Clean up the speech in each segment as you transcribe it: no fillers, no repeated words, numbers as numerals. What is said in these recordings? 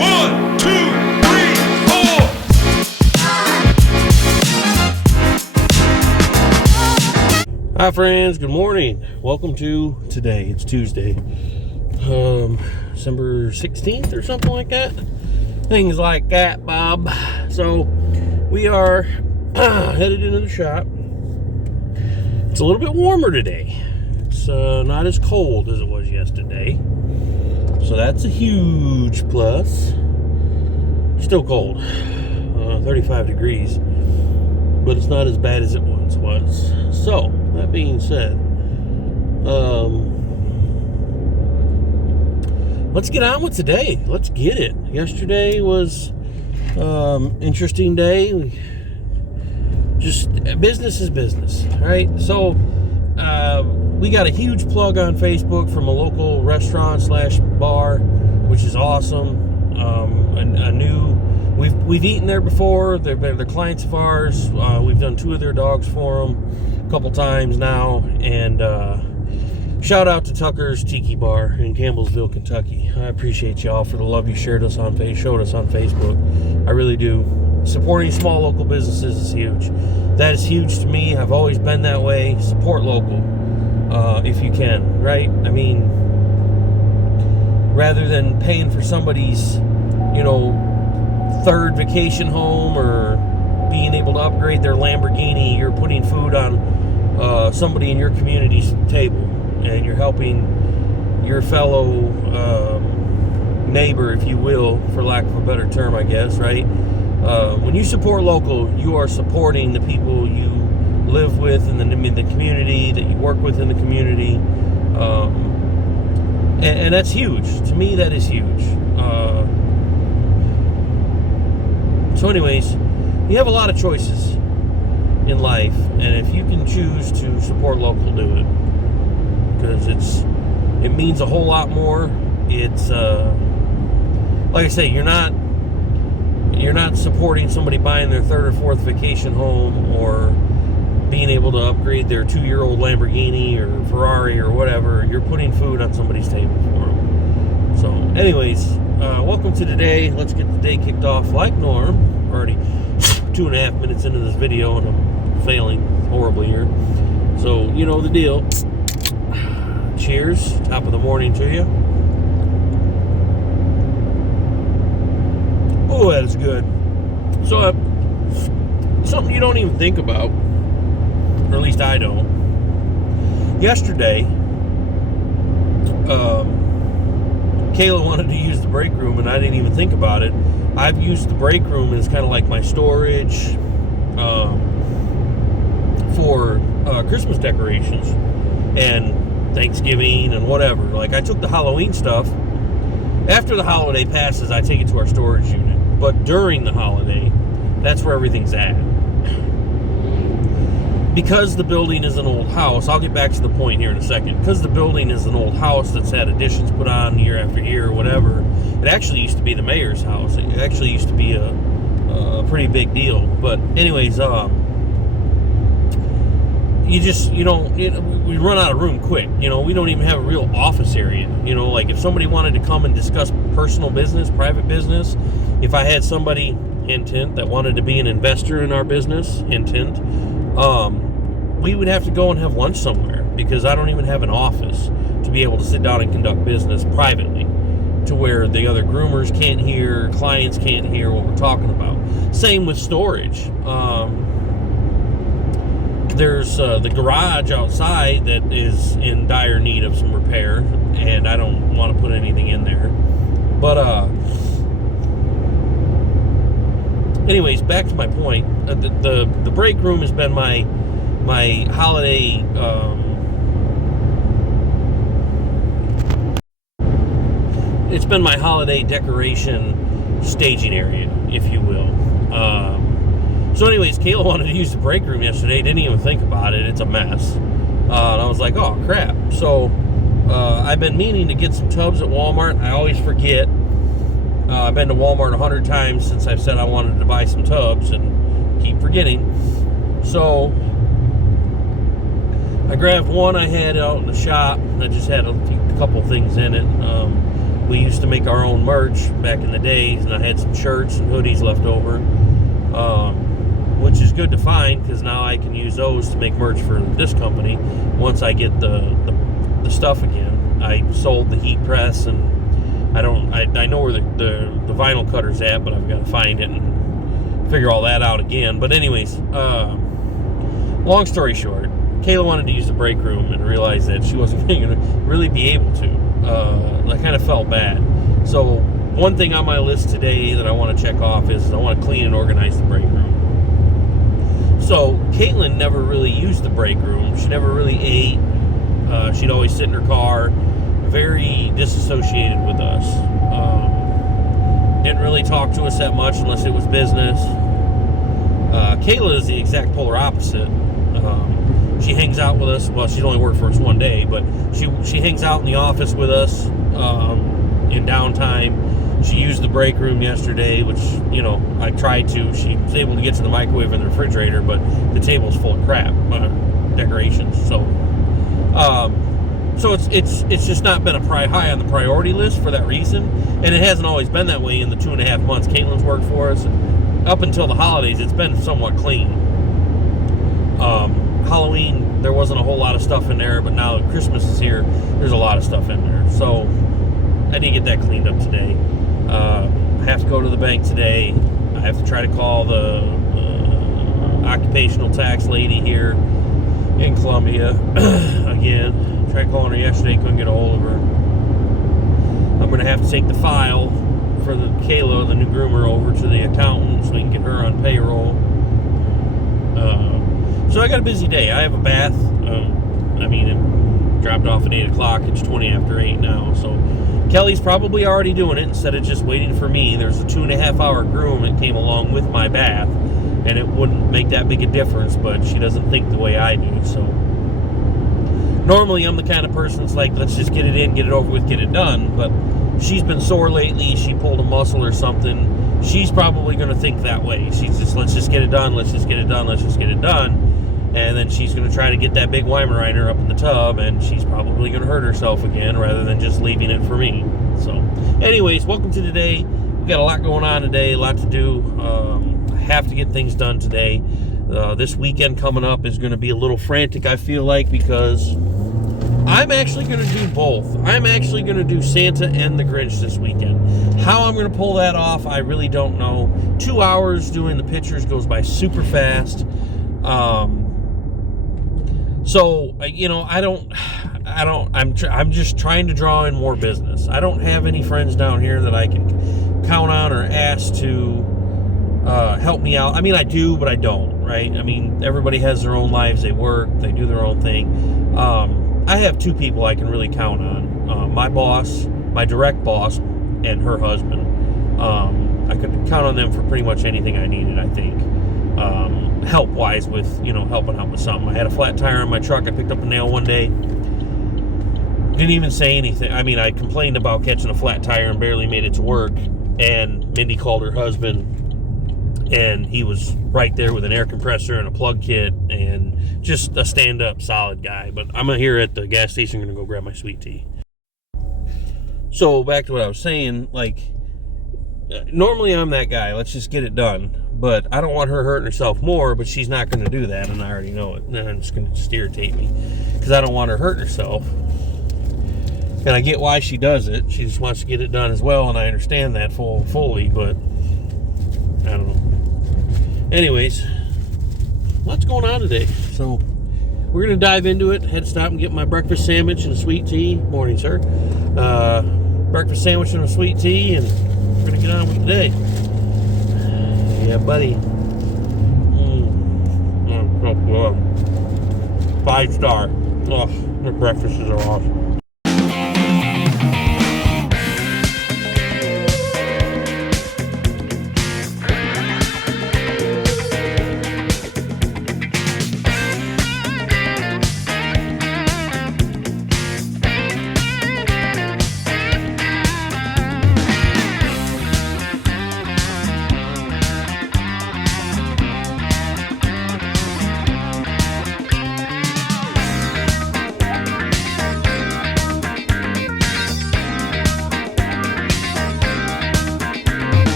1, 2, 3, 4. Hi friends, good morning. Welcome to today. It's Tuesday, December 16th or something like that. Things like that, Bob. So we are headed into the shop. It's a little bit warmer today. It's not as cold as it was yesterday. So that's a huge plus. Still cold, 35 degrees, but it's not as bad as it once was. So that being said, let's get on with today. Let's get it. Yesterday was interesting day. Just business is business, right? So we got a huge plug on Facebook from a local restaurant / bar, which is awesome. A new, we've eaten there before. They're clients of ours. We've done 2 of their dogs for them a couple times now. And shout out to Tucker's Tiki Bar in Campbellsville, Kentucky. I appreciate y'all for the love you showed us on Facebook. I really do. Supporting small local businesses is huge. That is huge to me. I've always been that way. Support local if you can, right? I mean, rather than paying for somebody's, third vacation home or being able to upgrade their Lamborghini, you're putting food on somebody in your community's table, and you're helping your fellow neighbor, if you will, for lack of a better term, I guess, right? When you support local, you are supporting the people you live with in the community, that you work with in the community, and that's huge. To me, that is huge. So anyways, you have a lot of choices in life, and if you can choose to support local, do it, because it means a whole lot more. It's like I say, you're not supporting somebody buying their 3rd or 4th vacation home or being able to upgrade their 2-year-old Lamborghini or Ferrari or whatever. You're putting food on somebody's table for them. So anyways, welcome to today. Let's get the day kicked off like norm. Already 2.5 minutes into this video and I'm failing horribly here. So you know the deal. Cheers. Top of the morning to you. Oh, that is good. So, something you don't even think about, or at least I don't. Yesterday, Kayla wanted to use the break room, and I didn't even think about it. I've used the break room as kind of like my storage for Christmas decorations and Thanksgiving and whatever. Like, I took the Halloween stuff. After the holiday passes, I take it to our storage unit. But during the holiday, that's where everything's at. Because the building is an old house, I'll get back to the point here in a second. Because the building is an old house that's had additions put on year after year or whatever, it actually used to be the mayor's house. It actually used to be a pretty big deal. But anyways, we run out of room quick. We don't even have a real office area. Like if somebody wanted to come and discuss personal business, private business, if I had somebody, hint, that wanted to be an investor in our business, hint, we would have to go and have lunch somewhere, because I don't even have an office to be able to sit down and conduct business privately to where the other groomers can't hear, clients can't hear what we're talking about. Same with storage. There's the garage outside that is in dire need of some repair, and I don't want to put anything in there. But anyways, back to my point. The break room has been my holiday it's been my holiday decoration staging area, if you will. So anyways, Kayla wanted to use the break room yesterday. Didn't even think about it. It's a mess. And I was like, oh, crap. So I've been meaning to get some tubs at Walmart. I always forget. I've been to Walmart 100 times since I've said I wanted to buy some tubs and keep forgetting. So I grabbed one I had out in the shop that just had a couple things in it. We used to make our own merch back in the day, and I had some shirts and hoodies left over, which is good to find because now I can use those to make merch for this company once I get the stuff again. I sold the heat press, and I know where the vinyl cutter's at, but I've got to find it and figure all that out again. But anyways, long story short, Kayla wanted to use the break room and realized that she wasn't going to really be able to. I kind of felt bad. So one thing on my list today that I want to check off is I want to clean and organize the break room. So Caitlin never really used the break room. She never really ate. She'd always sit in her car, very disassociated with us. Didn't really talk to us that much unless it was business. Kayla is the exact polar opposite. She hangs out with us. Well, she's only worked for us one day, but she hangs out in the office with us in downtime. She used the break room yesterday, which, I tried to. She was able to get to the microwave and the refrigerator, but the table's full of crap, decorations. So it's just not been a high on the priority list for that reason, and it hasn't always been that way in the 2.5 months Caitlin's worked for us. Up until the holidays, it's been somewhat clean. Halloween, there wasn't a whole lot of stuff in there, but now that Christmas is here, there's a lot of stuff in there. So I need to get that cleaned up today. I have to go to the bank today. I have to try to call the occupational tax lady here in Columbia again. Tried calling her yesterday, couldn't get a hold of her. I'm going to have to take the file for the Kayla, the new groomer, over to the accountant so we can get her on payroll. So I got a busy day. I have a bath. It dropped off at 8 o'clock. It's 20 after 8 now. So Kelly's probably already doing it instead of just waiting for me. There's a 2.5-hour groom that came along with my bath, and it wouldn't make that big a difference, but she doesn't think the way I do. So normally I'm the kind of person that's like, let's just get it in, get it over with, get it done. But she's been sore lately. She pulled a muscle or something. She's probably going to think that way. She's just, let's just get it done, let's just get it done, let's just get it done. And then she's going to try to get that big Weimaraner up in the tub, and she's probably going to hurt herself again rather than just leaving it for me. So, anyways, welcome to today. We got a lot going on today, a lot to do. I have to get things done today. This weekend coming up is going to be a little frantic, I feel like, because I'm actually going to do both. I'm actually going to do Santa and the Grinch this weekend. How I'm going to pull that off, I really don't know. 2 hours doing the pictures goes by super fast. So, I'm just trying to draw in more business. I don't have any friends down here that I can count on or ask to help me out. I mean, I do, but I don't, right? I mean, everybody has their own lives. They work, they do their own thing. I have 2 people I can really count on. My boss, my direct boss, and her husband. I could count on them for pretty much anything I needed, I think. Help-wise with, helping out with something. I had a flat tire on my truck. I picked up a nail one day. Didn't even say anything. I mean, I complained about catching a flat tire and barely made it to work. And Mindy called her husband, and he was right there with an air compressor and a plug kit and just a stand-up solid guy. But I'm here at the gas station going to go grab my sweet tea. So back to what I was saying, normally I'm that guy. Let's just get it done. But I don't want her hurting herself more, but she's not going to do that, and I already know it. And it's going to just irritate me because I don't want her hurting herself. And I get why she does it. She just wants to get it done as well, and I understand that fully, but I don't know. Anyways, what's going on today? So we're going to dive into it. Had to stop and get my breakfast sandwich and a sweet tea. Morning, sir. Breakfast sandwich and a sweet tea, and we're going to get on with the day. Yeah, buddy. So good. 5-star. Oh, the breakfasts are awesome.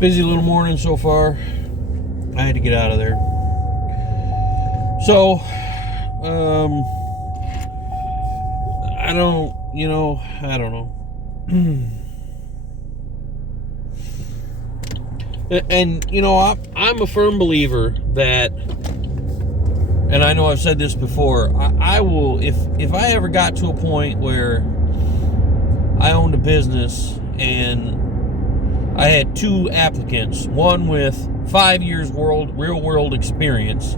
Busy little morning so far. I had to get out of there. So, I don't know. And, I'm a firm believer that, and I know I've said this before, I will, if I ever got to a point where I owned a business and I had two applicants, one with 5 years real world experience,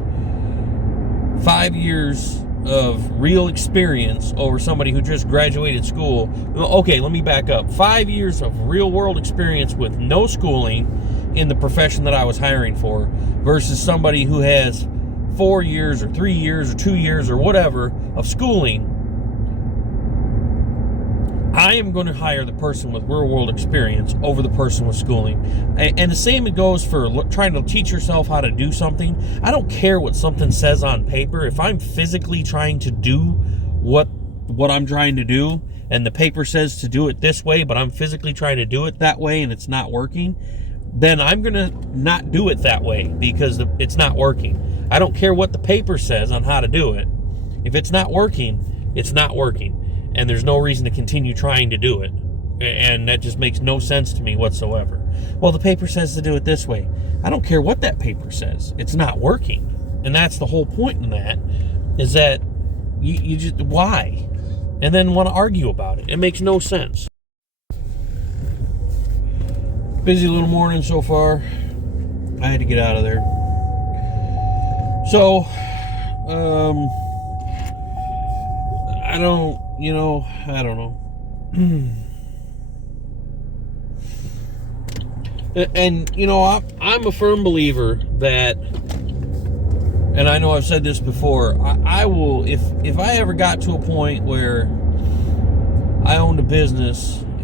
5 years of real experience over somebody who just graduated school. Okay, let me back up. 5 years of real world experience with no schooling in the profession that I was hiring for versus somebody who has 4 years or 3 years or 2 years or whatever of schooling. I am going to hire the person with real world experience over the person with schooling. And the same goes for trying to teach yourself how to do something. I don't care what something says on paper. If I'm physically trying to do what I'm trying to do and the paper says to do it this way, but I'm physically trying to do it that way and it's not working, then I'm going to not do it that way because it's not working. I don't care what the paper says on how to do it. If it's not working, it's not working. And there's no reason to continue trying to do it. And that just makes no sense to me whatsoever. Well, the paper says to do it this way. I don't care what that paper says. It's not working. And that's the whole point in that, is that you just, why? And then want to argue about it. It makes no sense. Busy little morning so far. I had to get out of there. So, I don't know. And, I'm a firm believer that, and I know I've said this before, I will, if I ever got to a point where I owned a business